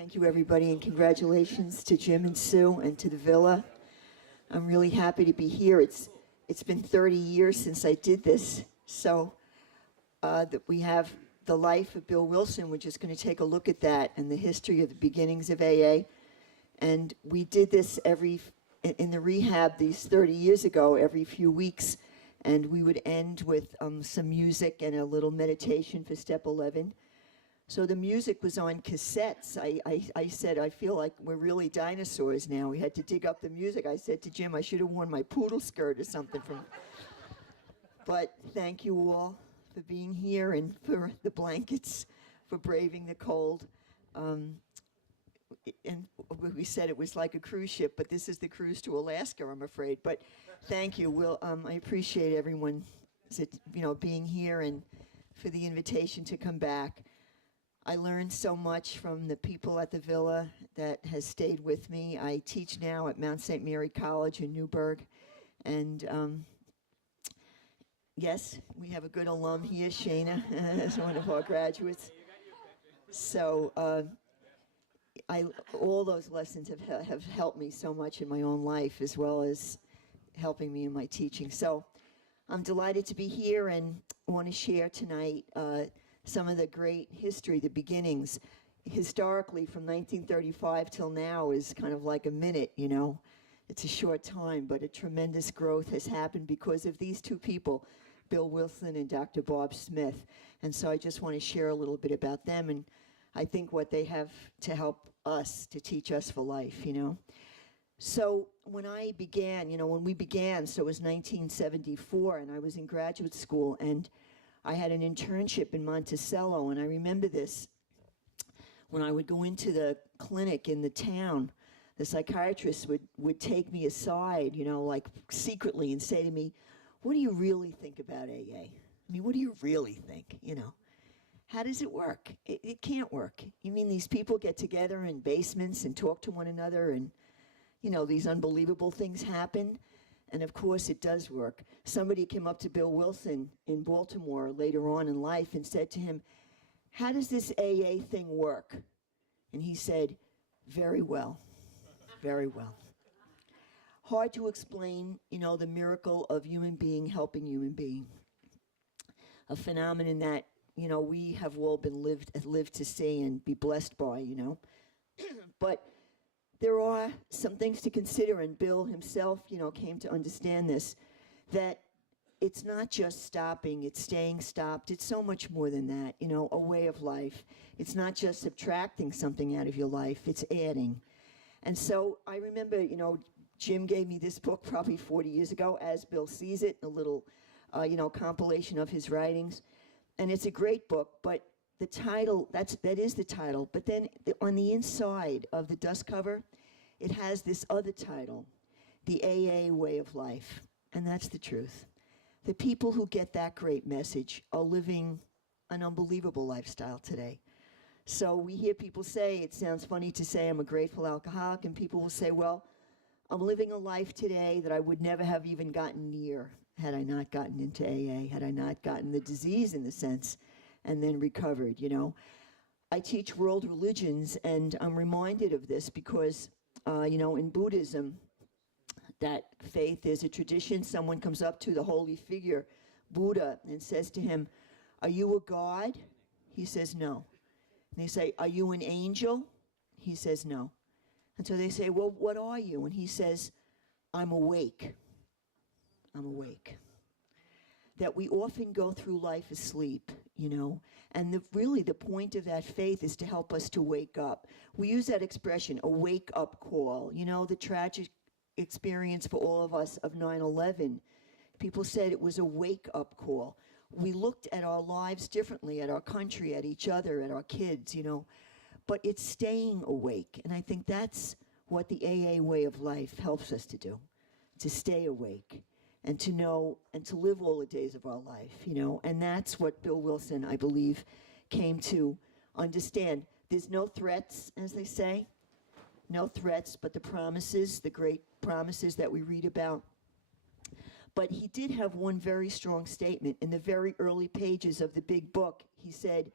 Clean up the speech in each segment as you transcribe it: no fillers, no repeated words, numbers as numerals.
Thank you, everybody, and congratulations to Jim and Sue and to the Villa. I'm really happy to be here. It's been 30 years since I did this, so that we have the life of Bill Wilson. We're just going to take a look at that and the history of the beginnings of AA. And we did this in the rehab these 30 years ago, every few weeks, and we would end with some music and a little meditation for step 11. So the music was on cassettes. I said, I feel like we're really dinosaurs now. We had to dig up the music. I said to Jim, I should have worn my poodle skirt or something from. But thank you all for being here and for the blankets, for braving the cold. And we said it was like a cruise ship, but this is the cruise to Alaska, I'm afraid. But thank you. I appreciate everyone, being here and for the invitation to come back. I learned so much from the people at the Villa that has stayed with me. I teach now at Mount St. Mary College in Newburgh. And yes, we have a good alum here, Shana, as one of our graduates. So all those lessons have helped me so much in my own life, as well as helping me in my teaching. So I'm delighted to be here and want to share tonight some of the great history, the beginnings. Historically, from 1935 till now is kind of like a minute, It's a short time, but a tremendous growth has happened because of these two people, Bill Wilson and Dr. Bob Smith. And so I just want to share a little bit about them and I think what they have to help us, to teach us for life, So when I began, when we began, so it was 1974, and I was in graduate school, and I had an internship in Monticello, and I remember this. When I would go into the clinic in the town, the psychiatrist would take me aside, like secretly, and say to me, what do you really think about AA? I mean, what do you really think, How does it work? It can't work. You mean these people get together in basements and talk to one another and, these unbelievable things happen? And of course it does work. Somebody came up to Bill Wilson in Baltimore later on in life and said to him, how does this AA thing work? And he said, very well, very well. Hard to explain, the miracle of human being helping human being. A phenomenon that, we have all been lived to see and be blessed by, But there are some things to consider, and Bill himself, came to understand this, that it's not just stopping, it's staying stopped. It's so much more than that, a way of life. It's not just subtracting something out of your life, it's adding. And so I remember, Jim gave me this book probably 40 years ago, As Bill Sees It, a little, compilation of his writings. And it's a great book, but the title, that is the title. But then on the inside of the dust cover, it has this other title, The AA Way of Life. And that's the truth. The people who get that great message are living an unbelievable lifestyle today. So we hear people say, it sounds funny to say I'm a grateful alcoholic, and people will say, well, I'm living a life today that I would never have even gotten near had I not gotten into AA, had I not gotten the disease in the sense, and then recovered, I teach world religions, and I'm reminded of this because, in Buddhism, that faith is a tradition. Someone comes up to the holy figure, Buddha, and says to him, are you a god? He says, no. And they say, are you an angel? He says, no. And so they say, well, what are you? And he says, I'm awake. I'm awake. That we often go through life asleep, and really the point of that faith is to help us to wake up. We use that expression, a wake-up call. The tragic experience for all of us of 9/11. People said it was a wake-up call. We looked at our lives differently, at our country, at each other, at our kids, but it's staying awake. And I think that's what the AA way of life helps us to do, to stay awake and to know and to live all the days of our life, And that's what Bill Wilson, I believe, came to understand. There's no threats, as they say, no threats, but the promises, the great promises that we read about. But he did have one very strong statement in the very early pages of the big book. He said,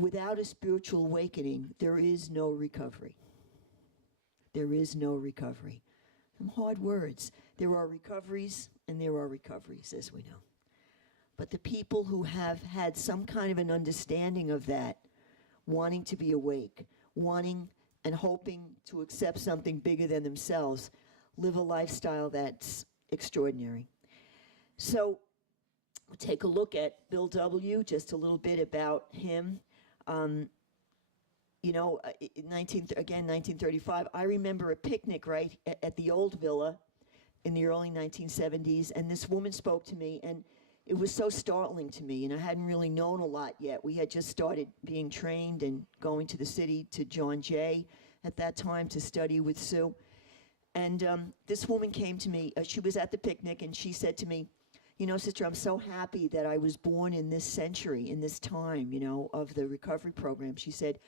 without a spiritual awakening, there is no recovery. There is no recovery. Some hard words. There are recoveries and there are recoveries, as we know. But the people who have had some kind of an understanding of that, wanting to be awake, wanting and hoping to accept something bigger than themselves, live a lifestyle that's extraordinary. So we'll take a look at Bill W., just a little bit about him. In 1935, I remember a picnic right at the old villa in the early 1970s, and this woman spoke to me, and it was so startling to me, and I hadn't really known a lot yet. We had just started being trained and going to the city to John Jay at that time to study with Sue. And this woman came to me. She was at the picnic, and she said to me, sister, I'm so happy that I was born in this century, in this time, of the recovery program. She said,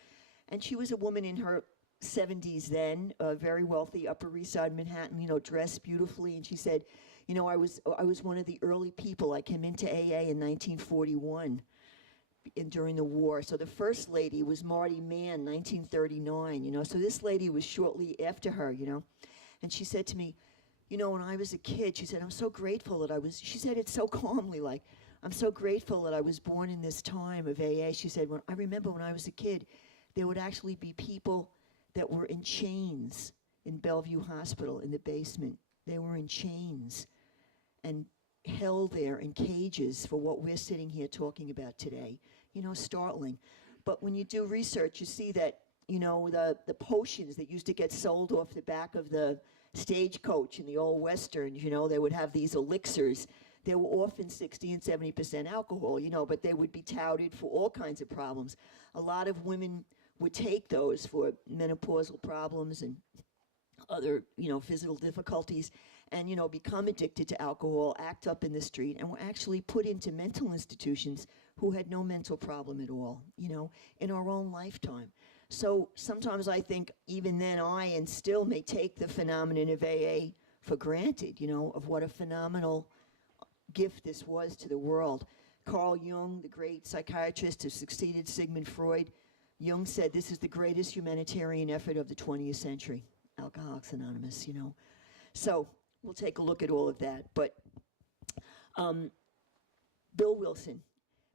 and she was a woman in her 70s then, very wealthy, Upper East Side Manhattan, dressed beautifully. And she said, I was one of the early people. I came into AA in 1941 during the war. So the first lady was Marty Mann, 1939, So this lady was shortly after her, And she said to me, when I was a kid, she said, I'm so grateful that she said it so calmly, like, I'm so grateful that I was born in this time of AA. She said, I remember when I was a kid, there would actually be people that were in chains in Bellevue Hospital in the basement. They were in chains and held there in cages for what we're sitting here talking about today. Startling. But when you do research, you see that, the potions that used to get sold off the back of the stagecoach in the old westerns, they would have these elixirs. They were often 60 and 70% alcohol, but they would be touted for all kinds of problems. A lot of women would take those for menopausal problems and other, physical difficulties and, become addicted to alcohol, act up in the street, and were actually put into mental institutions who had no mental problem at all, in our own lifetime. So sometimes I think even then and still may take the phenomenon of AA for granted, of what a phenomenal gift this was to the world. Carl Jung, the great psychiatrist who succeeded Sigmund Freud, Jung said this is the greatest humanitarian effort of the 20th century, Alcoholics Anonymous, So we'll take a look at all of that. But Bill Wilson,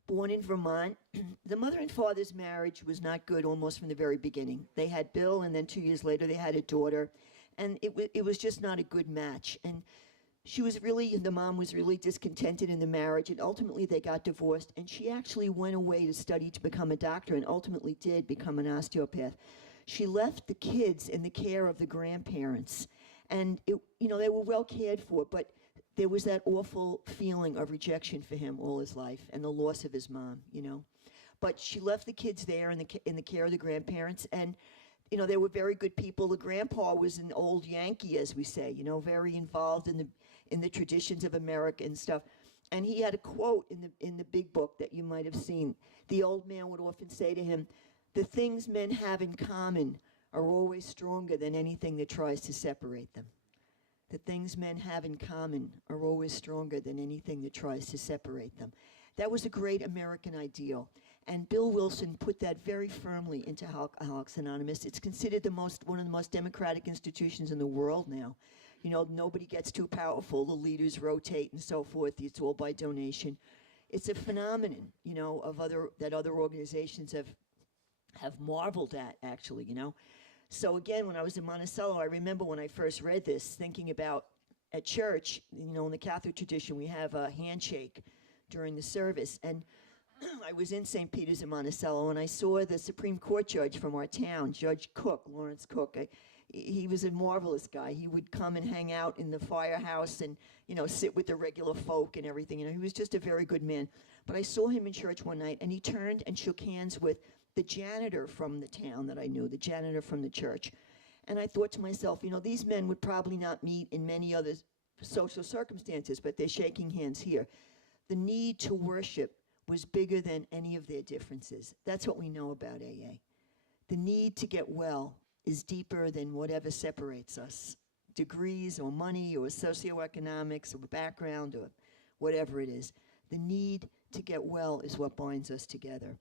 born in Vermont, the mother and father's marriage was not good almost from the very beginning. They had Bill, and then 2 years later they had a daughter, and it was just not a good match. And the mom was really discontented in the marriage, and ultimately they got divorced, and she actually went away to study to become a doctor and ultimately did become an osteopath. She left the kids in the care of the grandparents, and they were well cared for, but there was that awful feeling of rejection for him all his life and the loss of his mom, But she left the kids there in the care of the grandparents, and they were very good people. The grandpa was an old Yankee, as we say, very involved in the traditions of America and stuff. And he had a quote in the big book that you might have seen. The old man would often say to him, "The things men have in common are always stronger than anything that tries to separate them." The things men have in common are always stronger than anything that tries to separate them. That was a great American ideal. And Bill Wilson put that very firmly into Alcoholics Anonymous. It's considered one of the most democratic institutions in the world now. Nobody gets too powerful. The leaders rotate and so forth. It's all by donation. It's a phenomenon, that other organizations have marveled at, actually, So again, when I was in Monticello, I remember when I first read this, thinking about at church, in the Catholic tradition, we have a handshake during the service. And I was in St. Peter's in Monticello, and I saw the Supreme Court judge from our town, Judge Cook, Lawrence Cook. He was a marvelous guy. He would come and hang out in the firehouse and, sit with the regular folk and everything. He was just a very good man. But I saw him in church one night, and he turned and shook hands with the janitor from the town that I knew, the janitor from the church. And I thought to myself, these men would probably not meet in many other social circumstances, but they're shaking hands here. The need to worship was bigger than any of their differences. That's what we know about AA. The need to get well is deeper than whatever separates us. Degrees or money or socioeconomics or background or whatever it is. The need to get well is what binds us together.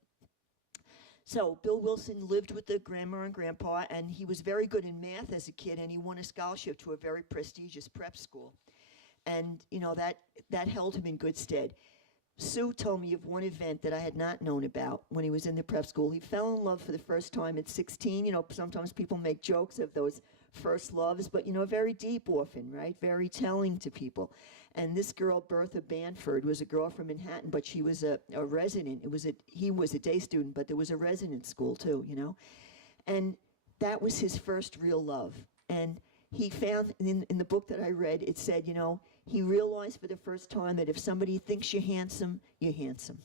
So Bill Wilson lived with the grandma and grandpa, and he was very good in math as a kid, and he won a scholarship to a very prestigious prep school. And, that held him in good stead. Sue told me of one event that I had not known about when he was in the prep school. He fell in love for the first time at 16. Sometimes people make jokes of those first loves, but, very deep often, right? Very telling to people. And this girl, Bertha Banford, was a girl from Manhattan, but she was a resident. He was a day student, but there was a resident school too, And that was his first real love. And he found in the book that I read, it said, he realized for the first time that if somebody thinks you're handsome, you're handsome,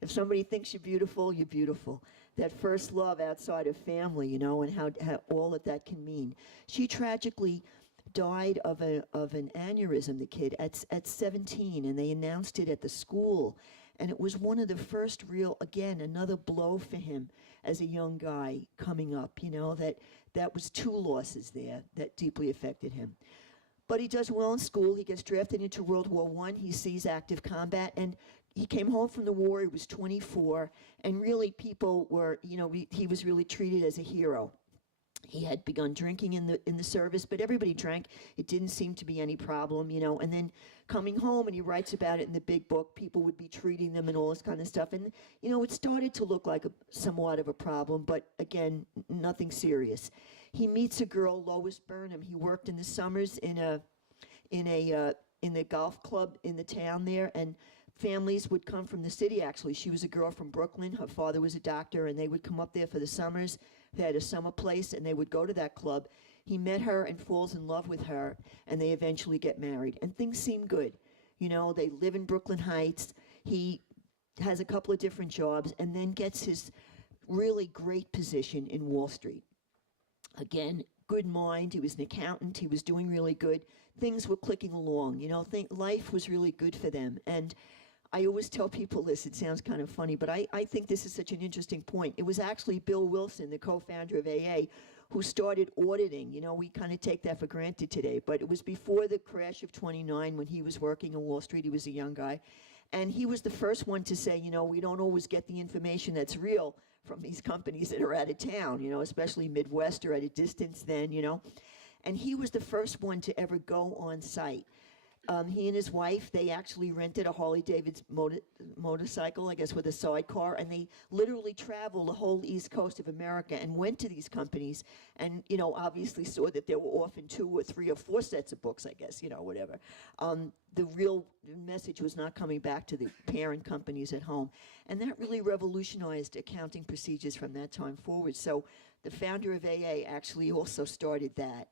If somebody thinks you're beautiful, you're beautiful. That first love outside of family, and how all that can mean. She tragically died of an aneurysm, the kid, at 17, and they announced it at the school. And it was one of the first real, again, another blow for him as a young guy coming up, that was two losses there that deeply affected him. But he does well in school. He gets drafted into World War I. He sees active combat, and he came home from the war. He was 24, and really people were, he was really treated as a hero. He had begun drinking in the service, but everybody drank. It didn't seem to be any problem, and then coming home, and he writes about it in the big book, people would be treating them and all this kind of stuff. And, it started to look like somewhat of a problem, but again, nothing serious. He meets a girl, Lois Burnham. He worked in the summers in the golf club in the town there, and families would come from the city, actually. She was a girl from Brooklyn. Her father was a doctor, and they would come up there for the summers. They had a summer place, and they would go to that club. He met her and falls in love with her, and they eventually get married. And things seem good. They live in Brooklyn Heights. He has a couple of different jobs, and then gets his really great position in Wall Street. Again, good mind. He was an accountant. He was doing really good. Things were clicking along. Life was really good for them. And I always tell people this, it sounds kind of funny, but I think this is such an interesting point. It was actually Bill Wilson, the co-founder of AA, who started auditing. We kind of take that for granted today, but it was before the crash of 29 when he was working on Wall Street. He was a young guy. And he was the first one to say, we don't always get the information that's real from these companies that are out of town, especially Midwest or at a distance then, And he was the first one to ever go on site. He and his wife, they actually rented a Harley-Davidson motorcycle, I guess, with a sidecar, and they literally traveled the whole East Coast of America and went to these companies and, obviously saw that there were often 2 or 3 or 4 sets of books, I guess, whatever. The real message was not coming back to the parent companies at home. And that really revolutionized accounting procedures from that time forward. So the founder of AA actually also started that.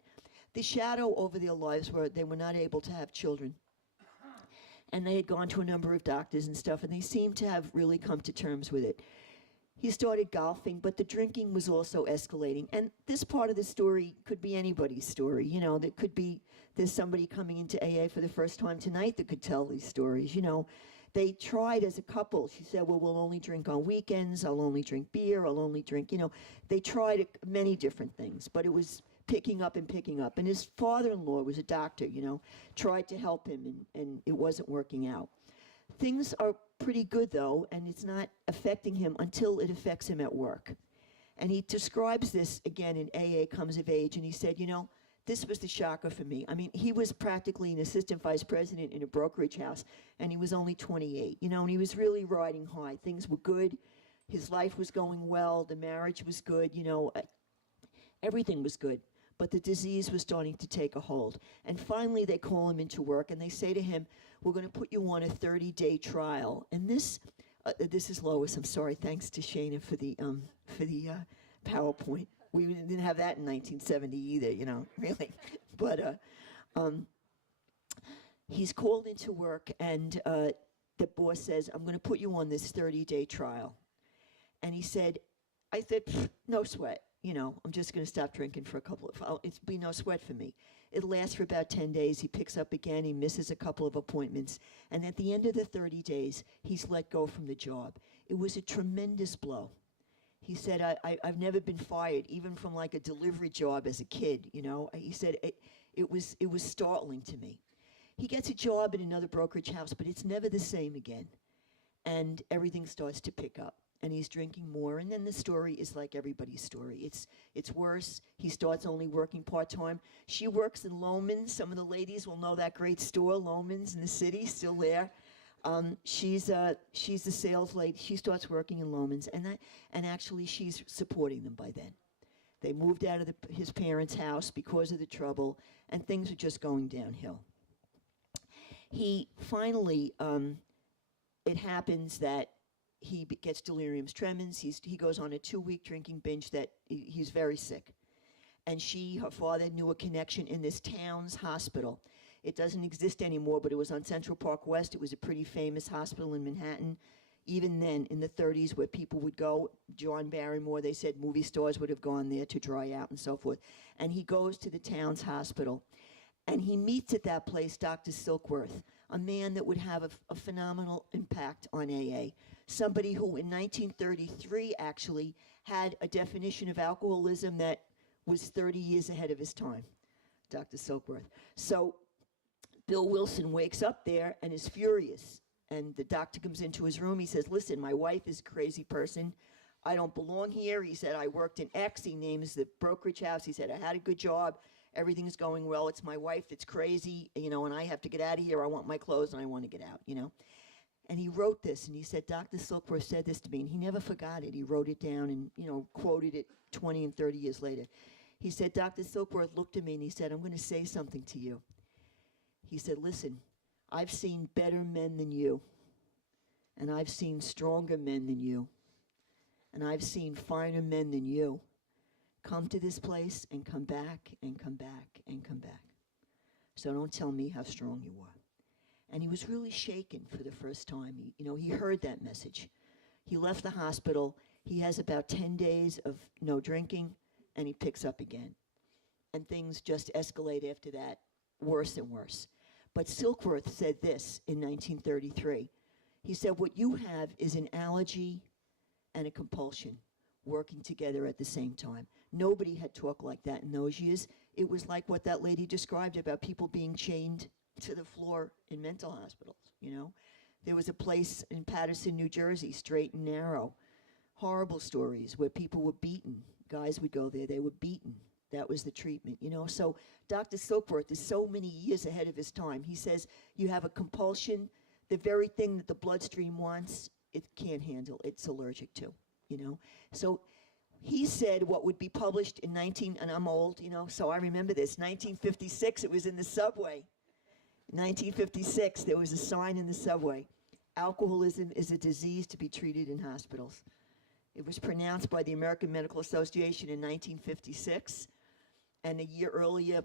The shadow over their lives were they were not able to have children. And they had gone to a number of doctors and stuff, and they seemed to have really come to terms with it. He started golfing, but the drinking was also escalating. And this part of the story could be anybody's story. That could be there's somebody coming into AA for the first time tonight that could tell these stories. They tried as a couple. She said, well, we'll only drink on weekends. I'll only drink beer. I'll only drink, They tried many different things, but it was picking up. And his father-in-law was a doctor, tried to help him, and it wasn't working out. Things are pretty good, though, and it's not affecting him until it affects him at work. And he describes this, again, in AA Comes of Age, and he said, this was the shocker for me. I mean, he was practically an assistant vice president in a brokerage house, and he was only 28, and he was really riding high. Things were good. His life was going well. The marriage was good, everything was good. But the disease was starting to take a hold. And finally, they call him into work, and they say to him, we're going to put you on a 30-day trial. And this is Lois. I'm sorry. Thanks to Shana for the PowerPoint. We didn't have that in 1970 either, really. But he's called into work, and the boss says, I'm going to put you on this 30-day trial. And he said, no sweat. I'm just going to stop drinking for a couple of, it's be no sweat for me. It lasts for about 10 days. He picks up again. He misses a couple of appointments. And at the end of the 30 days, he's let go from the job. It was a tremendous blow. He said, I've never been fired, even from like a delivery job as a kid, He said, it was startling to me. He gets a job at another brokerage house, but it's never the same again. And everything starts to pick up. and he's drinking more. And then the story is like everybody's story. It's worse. He starts only working part-time. She works in Loman's. Some of the ladies will know that great store, Loman's in the city, still there. She's the sales lady. She starts working in Loman's, and actually she's supporting them by then. They moved out of his parents' house because of the trouble, and things are just going downhill. He finally, it happens that he gets delirium tremens. He goes on a 2-week drinking binge that he's very sick. And her father knew a connection in this town's hospital. It doesn't exist anymore, but it was on Central Park West. It was a pretty famous hospital in Manhattan. Even then, in the 30s, where people would go, John Barrymore, they said movie stars would have gone there to dry out and so forth. And he goes to the town's hospital. And he meets at that place Dr. Silkworth, a man that would have a phenomenal impact on AA. Somebody who in 1933 actually had a definition of alcoholism that was 30 years ahead of his time, Dr. Silkworth. So Bill Wilson wakes up there and is furious. And the doctor comes into his room. He says, listen, my wife is a crazy person. I don't belong here. He said, I worked in X. He names the brokerage house. He said, I had a good job. Everything's going well. It's my wife that's crazy, and I have to get out of here. I want my clothes, and I want to get out, And he wrote this, and he said, Dr. Silkworth said this to me, and he never forgot it. He wrote it down and, quoted it 20 and 30 years later. He said, Dr. Silkworth looked at me, and he said, I'm going to say something to you. He said, listen, I've seen better men than you, and I've seen stronger men than you, and I've seen finer men than you come to this place and come back and come back and come back. So don't tell me how strong you are. And he was really shaken for the first time. He heard that message. He left the hospital. He has about 10 days of no drinking, and he picks up again. And things just escalate after that, worse and worse. But Silkworth said this in 1933. He said, what you have is an allergy and a compulsion working together at the same time. Nobody had talked like that in those years. It was like what that lady described about people being chained to the floor in mental hospitals, There was a place in Paterson, New Jersey, straight and narrow. Horrible stories where people were beaten. Guys would go there, they were beaten. That was the treatment, So Dr. Silkworth is so many years ahead of his time. He says you have a compulsion, the very thing that the bloodstream wants, it can't handle, it's allergic to, So he said what would be published in and I'm old, so I remember this, 1956, it was in the subway. 1956, there was a sign in the subway, alcoholism is a disease to be treated in hospitals. It was pronounced by the American Medical Association in 1956, and a year earlier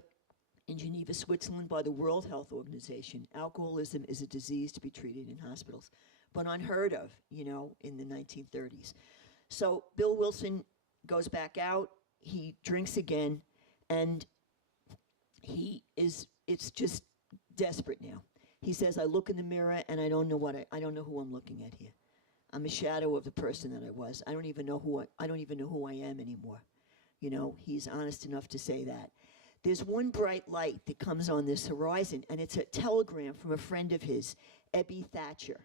in Geneva, Switzerland, by the World Health Organization. Alcoholism is a disease to be treated in hospitals, but unheard of, in the 1930s. So Bill Wilson goes back out, he drinks again, and it's just desperate now. He says, I look in the mirror and I don't know who I'm looking at here. I'm a shadow of the person that I was. I don't even know who I am anymore. He's honest enough to say that. There's one bright light that comes on this horizon, and it's a telegram from a friend of his, Ebby Thatcher.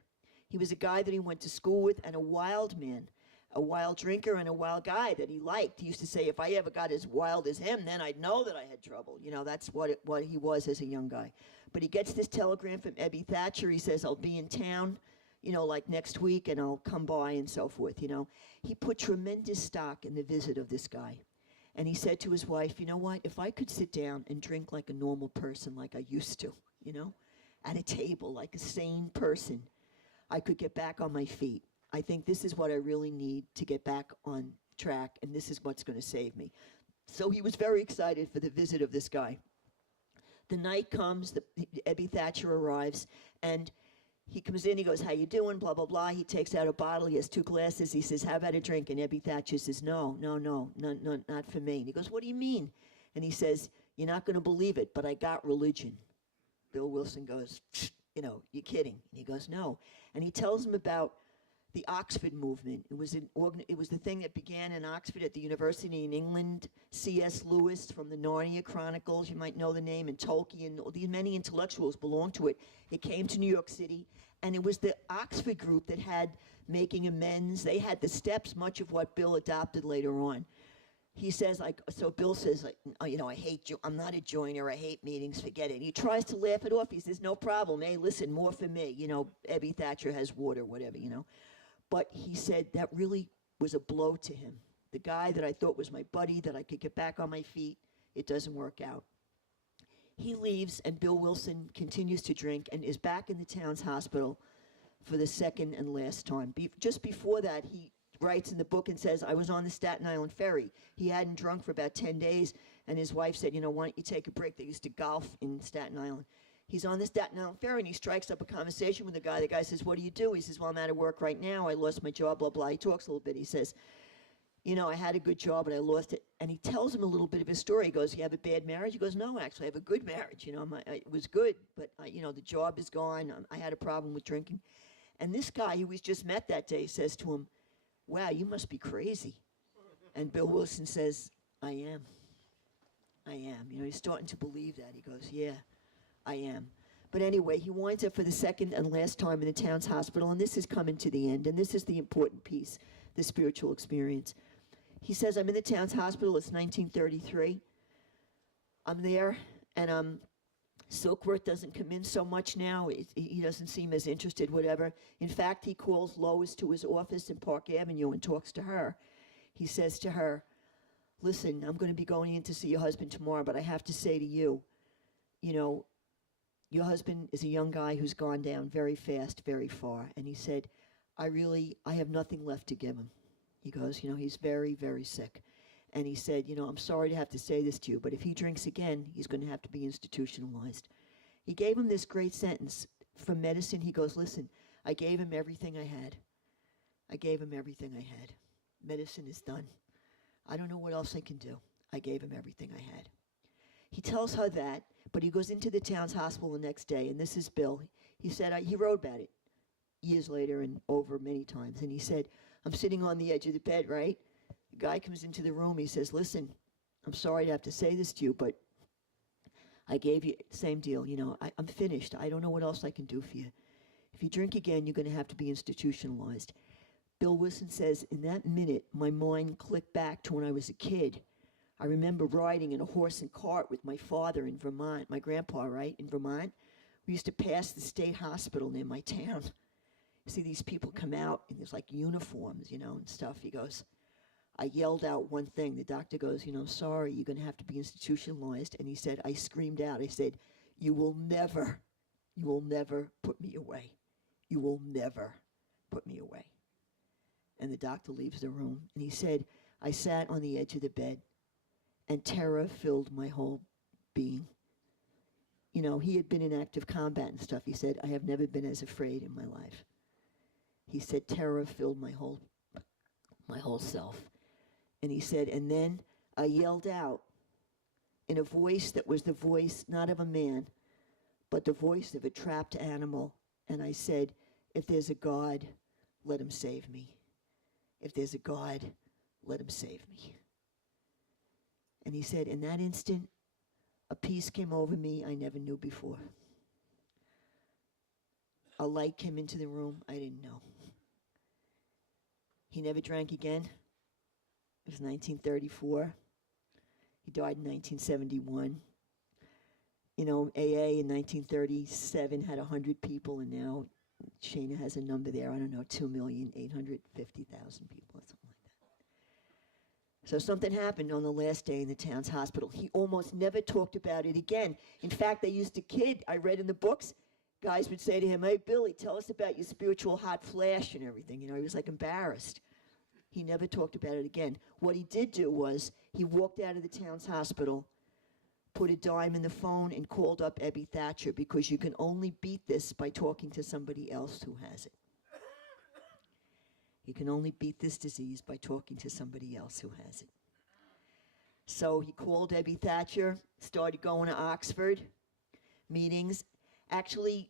He was a guy that he went to school with, and a wild man, a wild drinker and a wild guy that he liked. He used to say, if I ever got as wild as him, then I'd know that I had trouble. That's what he was as a young guy. But he gets this telegram from Ebby Thatcher. He says, I'll be in town, like next week, and I'll come by and so forth, He put tremendous stock in the visit of this guy. And he said to his wife, you know what, if I could sit down and drink like a normal person like I used to, at a table like a sane person, I could get back on my feet. I think this is what I really need to get back on track, and this is what's going to save me. So he was very excited for the visit of this guy. The night comes, Ebby Thatcher arrives, and he comes in, he goes, how you doing, blah, blah, blah. He takes out a bottle, he has 2 glasses. He says, how about a drink? And Ebby Thatcher says, no, not for me. And he goes, what do you mean? And he says, you're not going to believe it, but I got religion. Bill Wilson goes, you're kidding. And he goes, no. And he tells him about the Oxford movement. It was the thing that began in Oxford at the university in England. C.S. Lewis from the Narnia Chronicles, you might know the name, and Tolkien, these many intellectuals belonged to it. It came to New York City, And it was the Oxford group that had Making Amends. They had the steps, much of what Bill adopted later on. He says, like, so Bill says, like, oh, you know, I hate you. I'm not a joiner. I hate meetings. Forget it. He tries to laugh it off. He says, no problem. Hey, listen, more for me. You know, Ebby Thatcher has water, whatever, you know. But he said that really was a blow to him. The guy that I thought was my buddy, that I could get back on my feet, it doesn't work out. He leaves, and Bill Wilson continues to drink and is back in the town's hospital for the second and last time. Just before that, he writes in the book and says, I was on the Staten Island ferry. He hadn't drunk for about 10 days, and his wife said, you know, why don't you take a break? They used to golf in Staten Island. He's on the Staten Island ferry, and he strikes up a conversation with the guy. The guy says, what do you do? He says, well, I'm out of work right now. I lost my job, blah, blah. He talks a little bit. He says, you know, I had a good job, but I lost it. And he tells him a little bit of his story. He goes, you have a bad marriage? He goes, no, actually, I have a good marriage. You know, it was good, but, you know, the job is gone. I had a problem with drinking. And this guy who he's just met that day says to him, wow, you must be crazy. And Bill Wilson says, I am. I am. You know, he's starting to believe that. He goes, yeah, I am. But anyway, he winds up for the second and last time in the town's hospital, and this is coming to the end, and this is the important piece, the spiritual experience. He says, I'm in the town's hospital. It's 1933. I'm there, and Silkworth doesn't come in so much now. He doesn't seem as interested, whatever. In fact, he calls Lois to his office in Park Avenue and talks to her. He says to her, listen, I'm going to be going in to see your husband tomorrow, but I have to say to you, you know, your husband is a young guy who's gone down very fast, very far. And he said, I have nothing left to give him. He goes, you know, he's very, very sick. And he said, you know, I'm sorry to have to say this to you, but if he drinks again, he's going to have to be institutionalized. He gave him this great sentence. From medicine, he goes, listen, I gave him everything I had. I gave him everything I had. Medicine is done. I don't know what else I can do. I gave him everything I had. He tells her that, but he goes into the town's hospital the next day, and this is Bill. He said, he wrote about it years later and over many times, and he said, I'm sitting on the edge of the bed, right? The guy comes into the room. He says, listen, I'm sorry to have to say this to you, but I gave you the same deal. You know, I'm finished. I don't know what else I can do for you. If you drink again, you're going to have to be institutionalized. Bill Wilson says, in that minute, my mind clicked back to when I was a kid. I remember riding in a horse and cart with my father in Vermont, my grandpa, right, in Vermont. We used to pass the state hospital near my town. See these people come out in these like uniforms, you know, and stuff. He goes, I yelled out one thing. The doctor goes, you know, sorry, you're going to have to be institutionalized. And he said, I screamed out. I said, you will never put me away. You will never put me away. And the doctor leaves the room. And he said, I sat on the edge of the bed, and terror filled my whole being. You know, he had been in active combat and stuff. He said, I have never been as afraid in my life. He said, terror filled my whole self. And he said, and then I yelled out in a voice that was the voice not of a man, but the voice of a trapped animal. And I said, if there's a God, let him save me. If there's a God, let him save me. And he said, in that instant, a peace came over me I never knew before. A light came into the room I didn't know. He never drank again. It was 1934. He died in 1971. You know, AA in 1937 had 100 people, and now Shana has a number there, I don't know, 2,850,000 people or something like that. So something happened on the last day in the town's hospital. He almost never talked about it again. In fact, they used to kid, I read in the books, guys would say to him, hey, Billy, tell us about your spiritual hot flash and everything. You know, he was like embarrassed. He never talked about it again. What he did do was he walked out of the town's hospital, put a dime in the phone, and called up Ebby Thatcher, because you can only beat this by talking to somebody else who has it. You can only beat this disease by talking to somebody else who has it. So he called Ebby Thatcher, started going to Oxford meetings. Actually,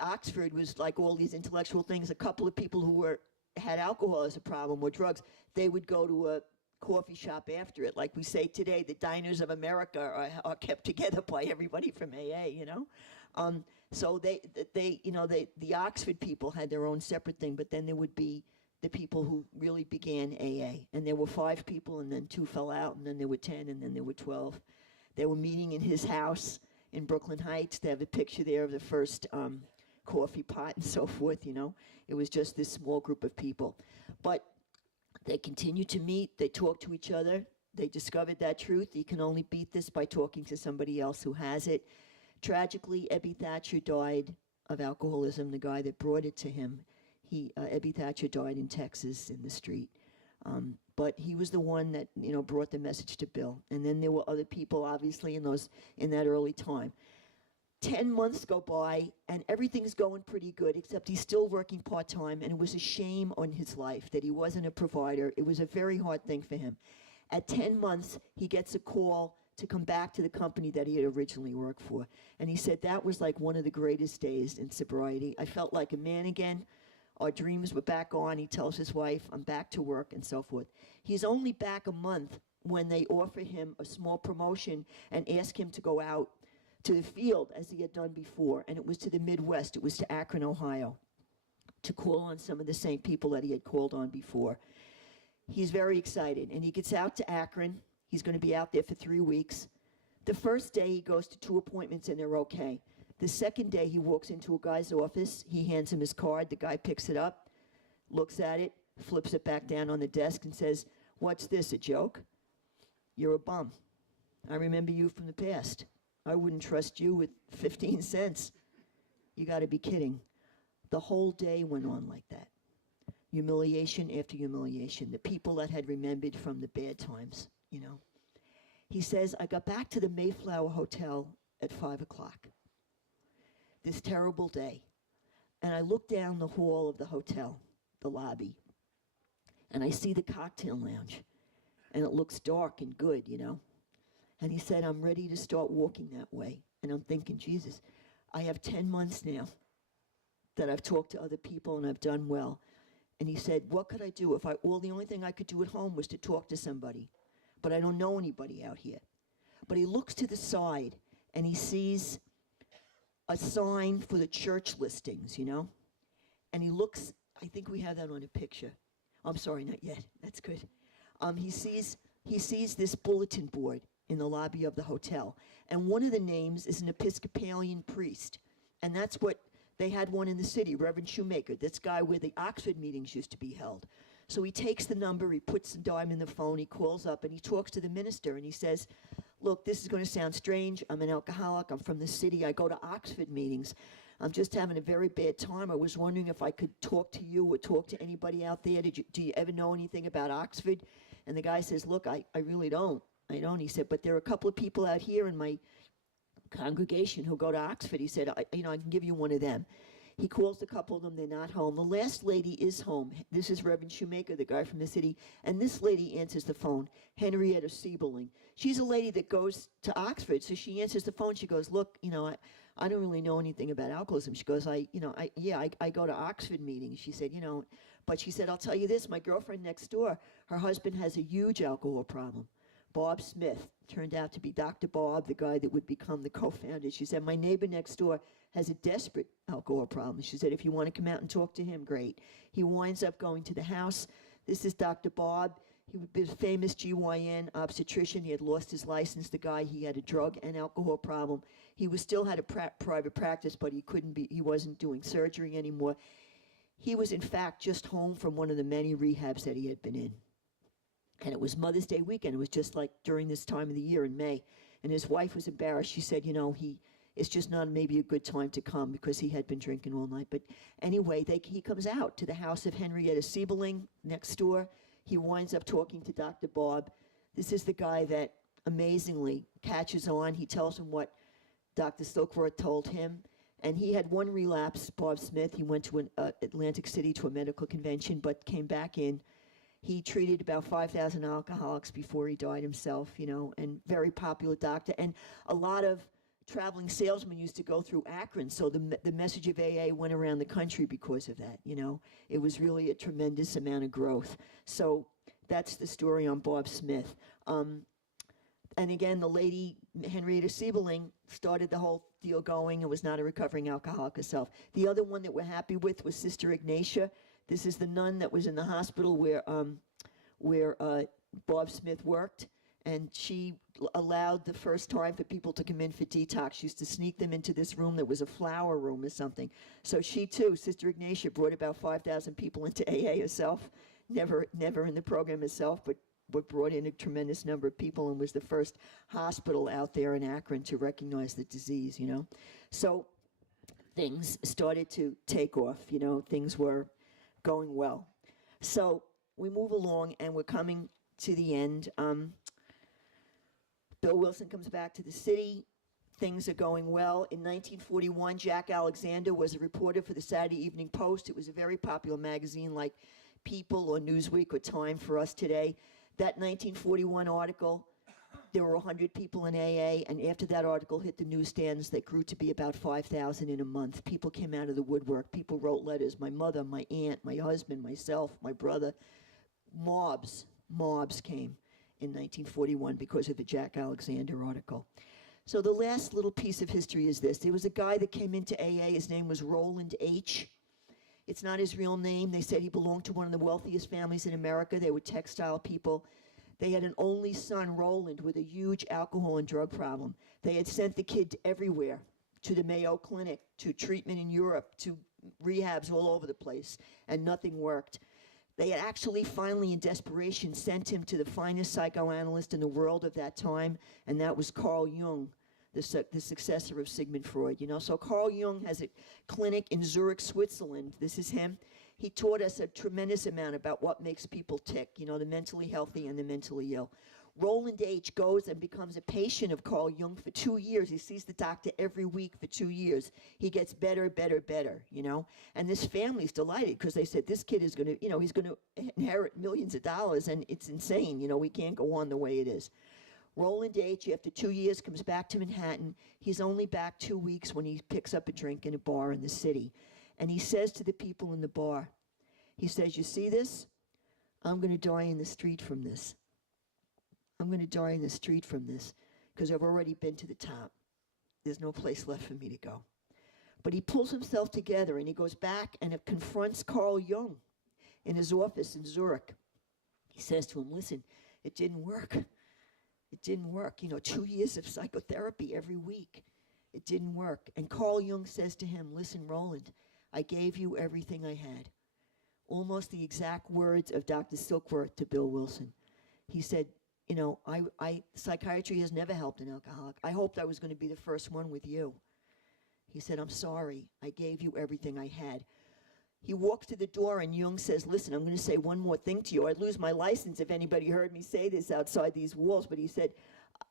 Oxford was like all these intellectual things. A couple of people who had alcohol as a problem or drugs, they would go to a coffee shop after it. Like we say today, the diners of America are kept together by everybody from AA, you know. So the Oxford people had their own separate thing, but then there would be the people who really began AA. And there were 5 people, and then 2 fell out, and then there were 10, and then there were 12. They were meeting in his house in Brooklyn Heights. They have a picture there of the first coffee pot and so forth, you know. It was just this small group of people. But they continued to meet. They talked to each other. They discovered that truth. You can only beat this by talking to somebody else who has it. Tragically, Ebby Thatcher died of alcoholism, the guy that brought it to him. Ebby Thatcher died in Texas in the street. But he was the one that, you know, brought the message to Bill. And then there were other people, obviously, in that early time. 10 months go by, and everything's going pretty good, except he's still working part-time, and it was a shame on his life that he wasn't a provider. It was a very hard thing for him. At 10 months, he gets a call to come back to the company that he had originally worked for. And he said that was like one of the greatest days in sobriety. I felt like a man again. Our dreams were back on. He tells his wife, I'm back to work, and so forth. He's only back a month when they offer him a small promotion and ask him to go out to the field as he had done before. And it was to the Midwest. It was to Akron, Ohio, to call on some of the same people that he had called on before. He's very excited, and he gets out to Akron. He's going to be out there for 3 weeks. The first day, he goes to 2 appointments, and they're okay. The second day, he walks into a guy's office. He hands him his card. The guy picks it up, looks at it, flips it back down on the desk, and says, what's this, a joke? You're a bum. I remember you from the past. I wouldn't trust you with 15 cents. You got to be kidding. The whole day went on like that. Humiliation after humiliation. The people that had remembered from the bad times, you know. He says, I got back to the Mayflower Hotel at 5 o'clock. This terrible day. And I look down the hall of the hotel, the lobby, and I see the cocktail lounge. And it looks dark and good, you know. And he said, I'm ready to start walking that way. And I'm thinking, Jesus, I have 10 months now that I've talked to other people and I've done well. And he said, what could I do? The only thing I could do at home was to talk to somebody. But I don't know anybody out here. But he looks to the side and he sees a sign for the church listings, you know. And he looks, I think we have that on a picture. I'm sorry, not yet. That's good. He sees this bulletin board in the lobby of the hotel. And one of the names is an Episcopalian priest. And that's what, they had one in the city, Reverend Shoemaker, this guy where the Oxford meetings used to be held. So he takes the number, he puts the dime in the phone, he calls up, and he talks to the minister, and he says, look, this is going to sound strange. I'm an alcoholic. I'm from the city. I go to Oxford meetings. I'm just having a very bad time. I was wondering if I could talk to you or talk to anybody out there. Do you ever know anything about Oxford? And the guy says, look, I really don't. I don't. He said, but there are a couple of people out here in my congregation who go to Oxford. He said, I can give you one of them. He calls a couple of them. They're not home. The last lady is home. This is Reverend Shoemaker, the guy from the city. And this lady answers the phone, Henrietta Siebelling. She's a lady that goes to Oxford. So she answers the phone. She goes, look, I don't really know anything about alcoholism. She goes, I go to Oxford meetings. She said, but she said, I'll tell you this, my girlfriend next door, her husband has a huge alcohol problem. Bob Smith turned out to be Dr. Bob, the guy that would become the co-founder. She said, my neighbor next door has a desperate alcohol problem. She said, if you want to come out and talk to him, great. He winds up going to the house. This is Dr. Bob. He was a famous GYN obstetrician. He had lost his license. The guy, he had a drug and alcohol problem. He still had a private practice, but he wasn't doing surgery anymore. He was, in fact, just home from one of the many rehabs that he had been in. And it was Mother's Day weekend. It was just like during this time of the year in May. And his wife was embarrassed. She said, it's just not maybe a good time to come because he had been drinking all night. But anyway, he comes out to the house of Henrietta Siebelling next door. He winds up talking to Dr. Bob. This is the guy that amazingly catches on. He tells him what Dr. Silkworth told him. And he had one relapse, Bob Smith. He went to Atlantic City to a medical convention, but came back in. He treated about 5,000 alcoholics before he died himself, and very popular doctor. And a lot of traveling salesmen used to go through Akron, so the message of AA went around the country because of that, It was really a tremendous amount of growth. So that's the story on Bob Smith. And again, the lady, Henrietta Siebelling, started the whole deal going and was not a recovering alcoholic herself. The other one that we're happy with was Sister Ignatia. This is the nun that was in the hospital where Bob Smith worked, and she allowed the first time for people to come in for detox. She used to sneak them into this room that was a flower room or something. So she too, Sister Ignatia, brought about 5,000 people into AA herself, never in the program herself, but brought in a tremendous number of people and was the first hospital out there in Akron to recognize the disease, you know. So things started to take off, you know, things were going well. So we move along and we're coming to the end. Bill Wilson comes back to the city. Things are going well. In 1941, Jack Alexander was a reporter for the Saturday Evening Post. It was a very popular magazine like People or Newsweek or Time for us today. That 1941 article, there were 100 people in AA, and after that article hit the newsstands, that grew to be about 5,000 in a month. People came out of the woodwork. People wrote letters. My mother, my aunt, my husband, myself, my brother. Mobs came in 1941 because of the Jack Alexander article. So the last little piece of history is this. There was a guy that came into AA. His name was Roland H. It's not his real name. They said he belonged to one of the wealthiest families in America. They were textile people. They had an only son, Roland, with a huge alcohol and drug problem. They had sent the kid everywhere, to the Mayo Clinic, to treatment in Europe, to rehabs all over the place, and nothing worked. They had actually finally, in desperation, sent him to the finest psychoanalyst in the world of that time, and that was Carl Jung, the successor of Sigmund Freud, you know. So Carl Jung has a clinic in Zurich, Switzerland. This is him. He taught us a tremendous amount about what makes people tick, you know, the mentally healthy and the mentally ill. Roland H. goes and becomes a patient of Carl Jung for 2 years. He sees the doctor every week for 2 years. He gets better, you know. And this family's delighted because they said, this kid is going to, you know, he's going to inherit millions of dollars, and it's insane, you know, we can't go on the way it is. Roland H., after 2 years, comes back to Manhattan. He's only back 2 weeks when he picks up a drink in a bar in the city. And he says to the people in the bar, he says, you see this? I'm going to die in the street from this. I'm going to die in the street from this because I've already been to the top. There's no place left for me to go. But he pulls himself together and he goes back and it confronts Carl Jung in his office in Zurich. He says to him, listen, it didn't work. It didn't work. You know, 2 years of psychotherapy every week. It didn't work. And Carl Jung says to him, listen, Roland, I gave you everything I had. Almost the exact words of Dr. Silkworth to Bill Wilson. He said, you know, psychiatry has never helped an alcoholic. I hoped I was going to be the first one with you. He said, I'm sorry. I gave you everything I had. He walks to the door and Jung says, listen, I'm going to say one more thing to you. I'd lose my license if anybody heard me say this outside these walls. But he said,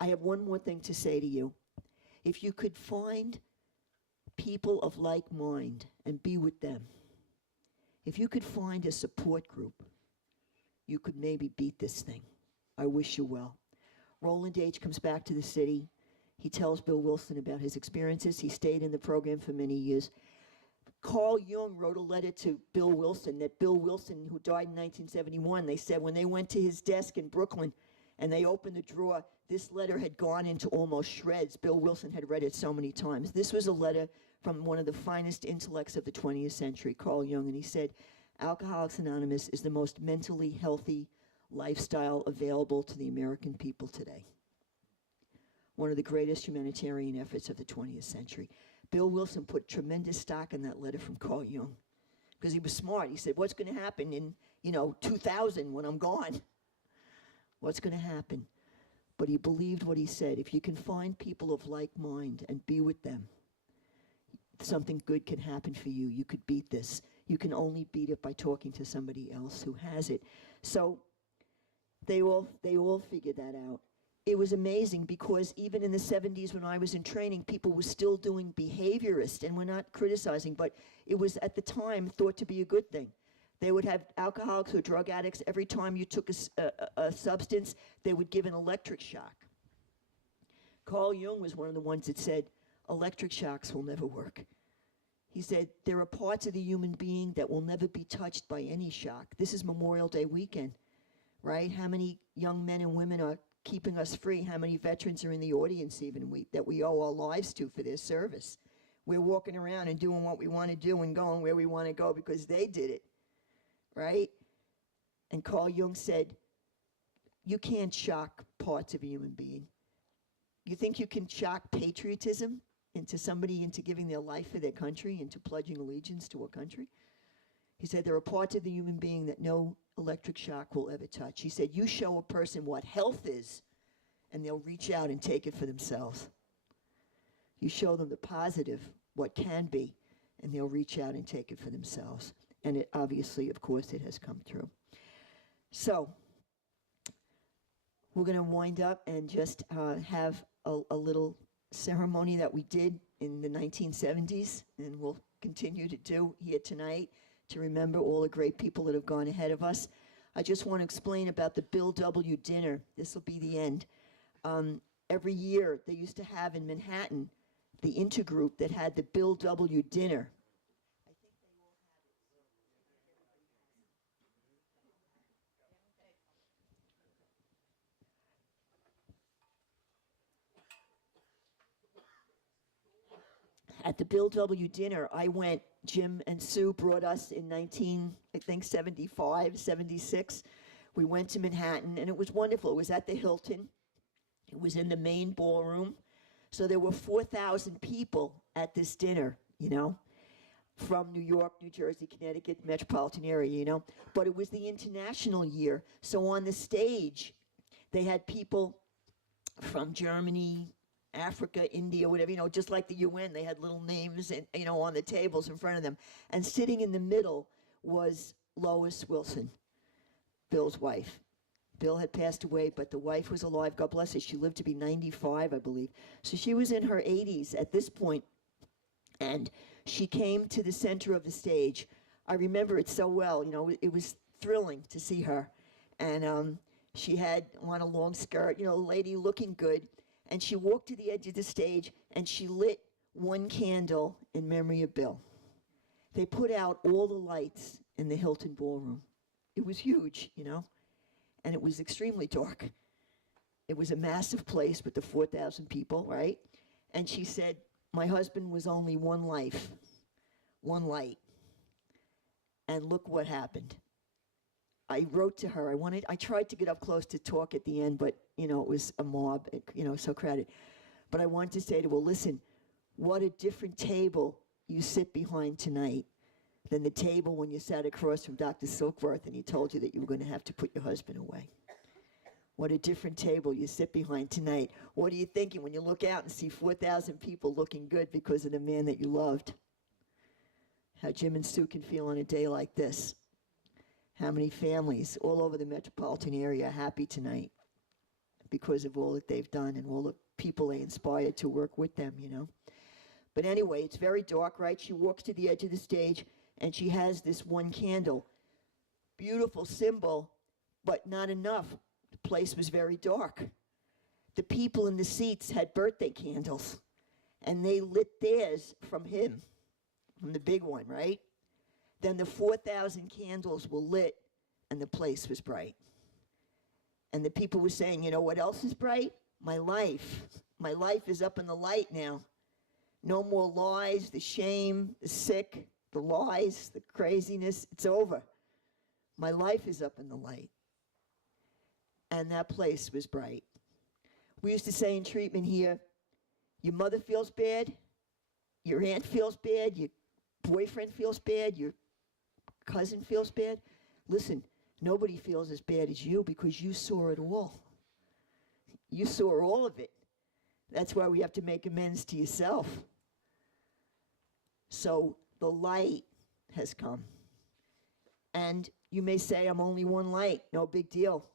I have one more thing to say to you. If you could find people of like mind and be with them, if you could find a support group, you could maybe beat this thing. I wish you well. Roland H. comes back to the city. He tells Bill Wilson about his experiences. He stayed in the program for many years. Carl Jung wrote a letter to Bill Wilson that Bill Wilson, who died in 1971, they said when they went to his desk in Brooklyn and they opened the drawer, this letter had gone into almost shreds. Bill Wilson had read it so many times. This was a letter from one of the finest intellects of the 20th century, Carl Jung, and he said, Alcoholics Anonymous is the most mentally healthy lifestyle available to the American people today. One of the greatest humanitarian efforts of the 20th century. Bill Wilson put tremendous stock in that letter from Carl Jung because he was smart. He said, what's going to happen in, 2000 when I'm gone? What's going to happen? But he believed what he said. If you can find people of like mind and be with them, something good can happen for you. You could beat this. You can only beat it by talking to somebody else who has it. So they all figured that out. It was amazing because even in the 70s when I was in training, people were still doing behaviorist, and we're not criticizing, but it was at the time thought to be a good thing. They would have alcoholics or drug addicts, every time you took a substance, they would give an electric shock. Carl Jung was one of the ones that said, electric shocks will never work. He said, there are parts of the human being that will never be touched by any shock. This is Memorial Day weekend, right? How many young men and women are keeping us free. How many veterans are in the audience even that we owe our lives to for their service? We're walking around and doing what we want to do and going where we want to go because they did it, right? And Carl Jung said, you can't shock parts of a human being. You think you can shock patriotism into somebody into giving their life for their country, into pledging allegiance to a country? He said, there are parts of the human being that no electric shock will ever touch. He said, you show a person what health is, and they'll reach out and take it for themselves. You show them the positive, what can be, and they'll reach out and take it for themselves. And it obviously, of course, it has come true. So we're going to wind up and just have a little ceremony that we did in the 1970s, and we'll continue to do here tonight to remember all the great people that have gone ahead of us. I just want to explain about the Bill W. dinner. This will be the end. Every year, they used to have in Manhattan the intergroup that had the Bill W. dinner. At the Bill W. dinner, I went, Jim and Sue brought us in 75, 76. We went to Manhattan, and it was wonderful. It was at the Hilton. It was in the main ballroom. So there were 4,000 people at this dinner, you know, from New York, New Jersey, Connecticut, metropolitan area, you know. But it was the international year. So on the stage, they had people from Germany, Africa, India, whatever, you know, just like the UN, they had little names, and, you know, on the tables in front of them. And sitting in the middle was Lois Wilson, Bill's wife. Bill had passed away, but the wife was alive. God bless her. She lived to be 95, I believe. So she was in her 80s at this point, and she came to the center of the stage. I remember it so well. You know, it was thrilling to see her. And she had on a long skirt, you know, a lady looking good. And she walked to the edge of the stage, and she lit one candle in memory of Bill. They put out all the lights in the Hilton Ballroom. It was huge, you know, and it was extremely dark. It was a massive place with the 4,000 people, right? And she said, my husband was only one life, one light. And look what happened. I wrote to her. I tried to get up close to talk at the end, but, you know, it was a mob, you know, so crowded. But I wanted to say to her, well, listen, what a different table you sit behind tonight than the table when you sat across from Dr. Silkworth and he told you that you were going to have to put your husband away. What a different table you sit behind tonight. What are you thinking when you look out and see 4,000 people looking good because of the man that you loved? How Jim and Sue can feel on a day like this. How many families all over the metropolitan area are happy tonight because of all that they've done and all the people they inspired to work with them, you know. But anyway, it's very dark, right? She walks to the edge of the stage, and she has this one candle. Beautiful symbol, but not enough. The place was very dark. The people in the seats had birthday candles, and they lit theirs from him, from the big one, right? Then the 4,000 candles were lit, and the place was bright. And the people were saying, you know what else is bright? My life. My life is up in the light now. No more lies, the shame, the sick, the lies, the craziness. It's over. My life is up in the light. And that place was bright. We used to say in treatment here, your mother feels bad, your aunt feels bad, your boyfriend feels bad, your cousin feels bad. Listen, nobody feels as bad as you because you saw it all. You saw all of it. That's why we have to make amends to yourself. So the light has come. And you may say, I'm only one light, no big deal.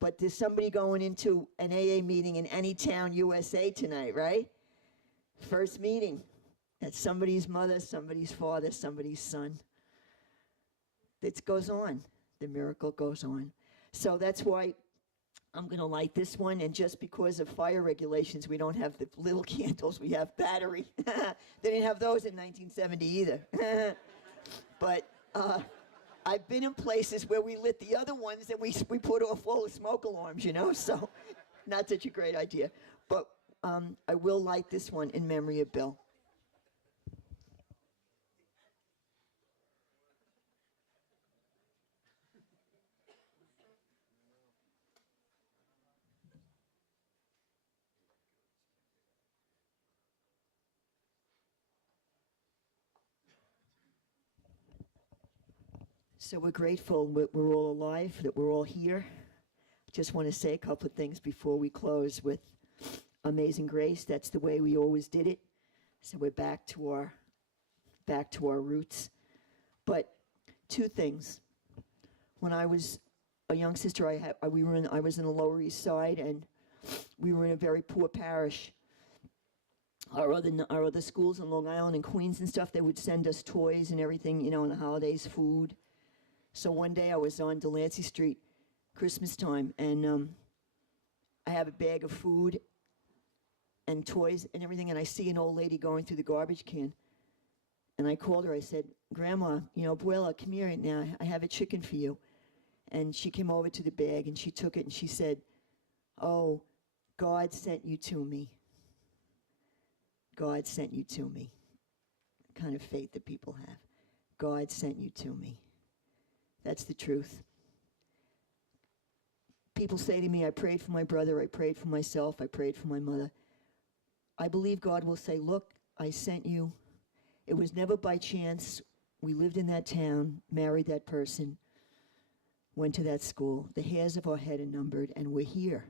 But there's somebody going into an AA meeting in any town, USA tonight, right? First meeting. That's somebody's mother, somebody's father, somebody's son. It goes on. The miracle goes on. So that's why I'm going to light this one. And just because of fire regulations, we don't have the little candles. We have battery. They didn't have those in 1970 either. But I've been in places where we lit the other ones and we put off all the smoke alarms, you know. So not such a great idea. But I will light this one in memory of Bill. So we're grateful we're all alive, that we're all here. Just want to say a couple of things before we close with Amazing Grace. That's the way we always did it. So we're back to our roots. But two things. When I was a young sister, I was in the Lower East Side, and we were in a very poor parish. Our other schools in Long Island and Queens and stuff, they would send us toys and everything, in the holidays, food. So one day I was on Delancey Street, Christmas time, and I have a bag of food and toys and everything, and I see an old lady going through the garbage can. And I called her. I said, Grandma, Abuela, come here now. I have a chicken for you. And she came over to the bag, and she took it, and she said, oh, God sent you to me. God sent you to me. The kind of faith that people have. God sent you to me. That's the truth. People say to me, I prayed for my brother, I prayed for myself, I prayed for my mother. I believe God will say, look, I sent you. It was never by chance. We lived in that town, married that person, went to that school. The hairs of our head are numbered, and we're here.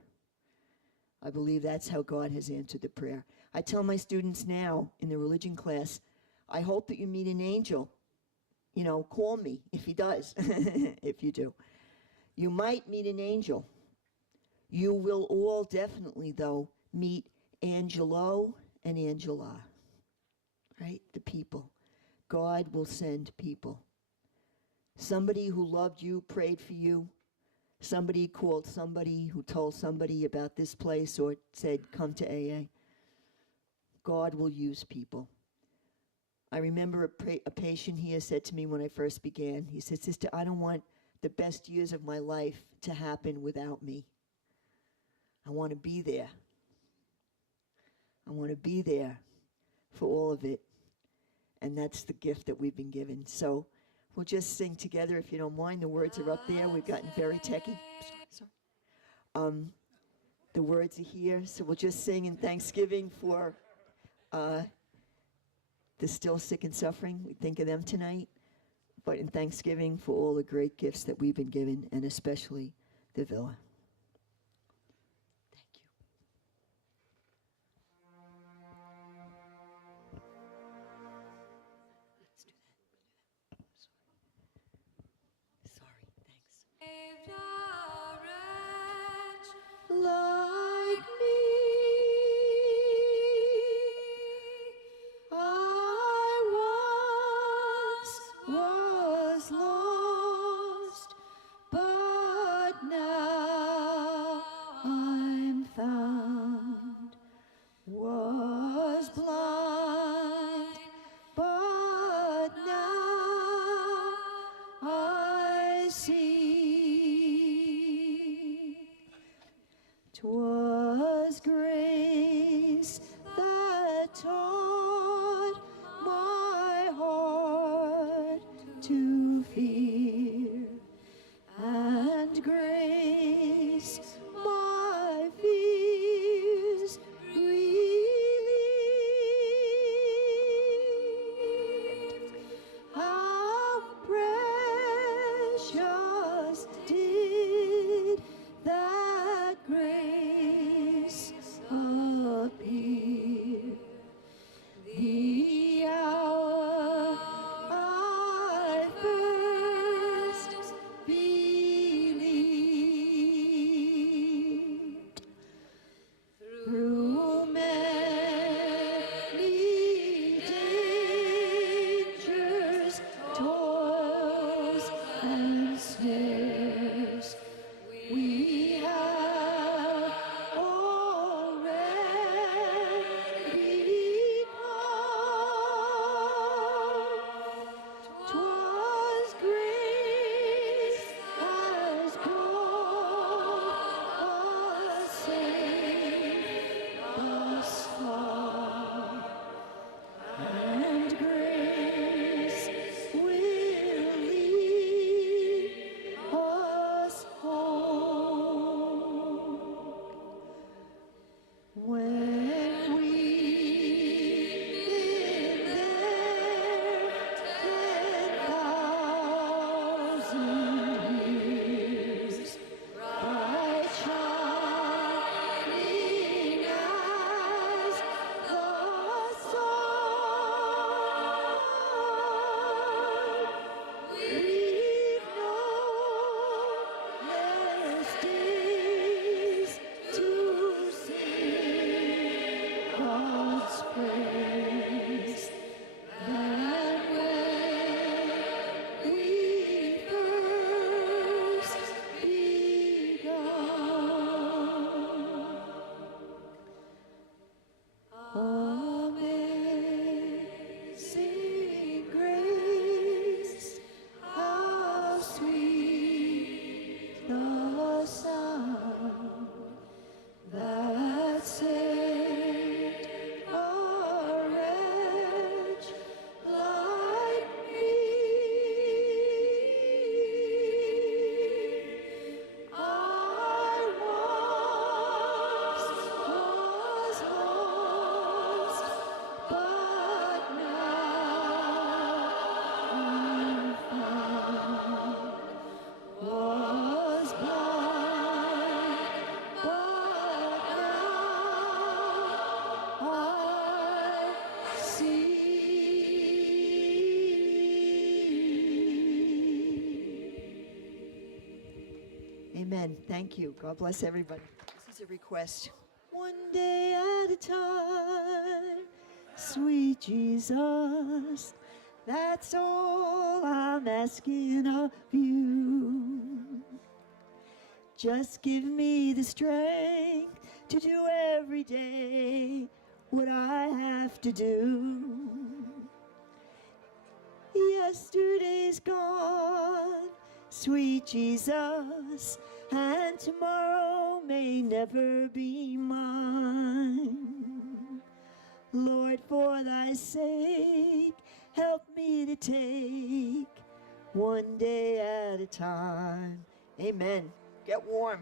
I believe that's how God has answered the prayer. I tell my students now in the religion class, I hope that you meet an angel. Call me if he does, if you do. You might meet an angel. You will all definitely, though, meet Angelo and Angela, right? The people. God will send people. Somebody who loved you, prayed for you. Somebody called somebody who told somebody about this place or said, come to AA. God will use people. I remember a patient here said to me when I first began, he said, Sister, I don't want the best years of my life to happen without me. I want to be there. I want to be there for all of it. And that's the gift that we've been given. So we'll just sing together, if you don't mind. The words are up there. We've gotten very techy. Sorry. The words are here. So we'll just sing in thanksgiving for the still sick and suffering. We think of them tonight. But in thanksgiving for all the great gifts that we've been given, and especially the villa. Thank you. Let's do that. Sorry. Thanks. Like me, was lost, but now I'm found. Was blind, but now I see. 'Twas grace that taught my heart to fear, and grace my fears relieved. How precious did that grace appear. The hour I first Amen. Thank you. God bless everybody. This is a request. One day at a time, sweet Jesus, that's all I'm asking of you. Just give me the strength to do every day what I have to do. Yesterday's gone, sweet Jesus, and tomorrow may never be mine. Lord, for thy sake, help me to take one day at a time. Amen. Get warm.